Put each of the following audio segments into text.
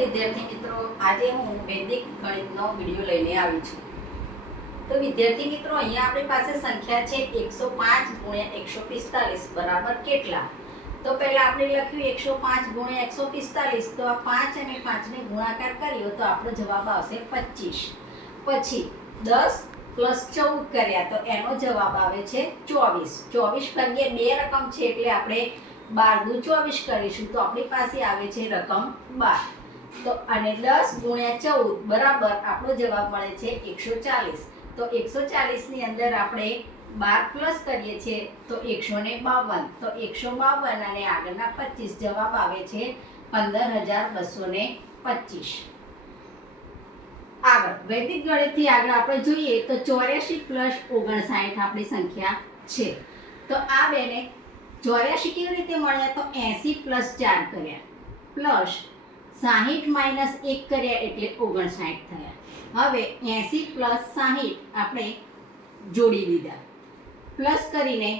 વિદ્યાર્થી મિત્રો, આજે હું વૈદિક ગણિતનો વિડિયો લઈને આવી છું। તો વિદ્યાર્થી મિત્રો, અહીંયા આપણી પાસે સંખ્યા છે 105 * 145 બરાબર કેટલા? તો પહેલા આપણે લખ્યું 105 * 145, તો આ 5 અને 5 ને ગુણાકાર કર્યો તો આપણો જવાબ આવશે 25। પછી 10 + 14 કર્યા તો એનો જવાબ આવે છે 24। 24 ભાગ્યા 2 રકમ છે એટલે આપણે 12 દુ 24 કરીશું તો આપણી પાસે આવે છે રકમ 12। તો અને 10 * 14 બરાબર આપણો જવાબ મળે છે 140। તો 140 ની અંદર આપણે 12 પ્લસ કરીએ છીએ તો 152। તો 152 અને આગળના 25 જવાબ આવે છે 15225। આગળ વૈદિક ગણિતથી આગળ આપણે જોઈએ તો 84 + 59 આપણી સંખ્યા છે। તો આ બેને 84 કેવી રીતે મળ્યા? તો 80 + 4 કર્યા પ્લસ 60 - 1 કર્યા એટલે 59 થયા। હવે 80 + 60 આપણે જોડી દીધા પ્લસ કરીને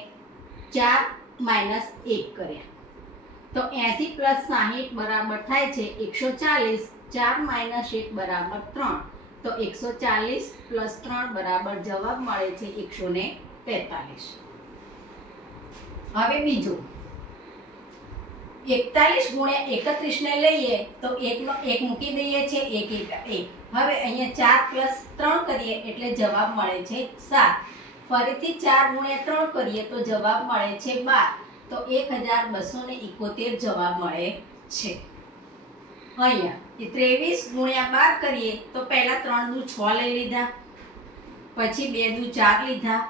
4 - 1 કર્યા તો 80 + 60 બરાબર થાય છે 140। 4 - 1 બરાબર 3 તો 140 + 3 બરાબર જવાબ મળે છે 143। હવે બીજું 41 * 31 ને લઈએ તો 1 મૂકી દઈએ છે 1 * 1। હવે અહીંયા 4 + 3 કરીએ એટલે જવાબ મળે છે 7। ફરીથી 4 * 3 કરીએ તો જવાબ મળે છે 12। તો 1271 જવાબ મળે છે। અહીંયા 23 * 12 કરીએ તો પહેલા 3 દુ 6 લઈ લીધા, પછી 2 દુ 4 લીધા,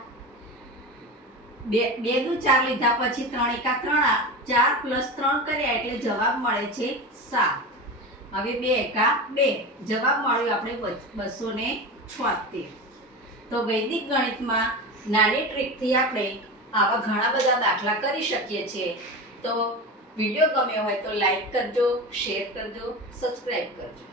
2 દુ 4 લીધા, પછી 3 * 1 = 4 + 3 કર્યા એટલે જવાબ મળે છે 7। હવે 2 * 1 = 2 જવાબ મળ્યો આપણે 276। તો વૈદિક ગણિતમાં નાની ટ્રીકથી આપણે આવા ઘણા બધા દાખલા કરી શકીએ છીએ। તો વિડિયો ગમ્યો હોય તો લાઈક કરજો, શેર કરજો, સબસ્ક્રાઇબ કરજો।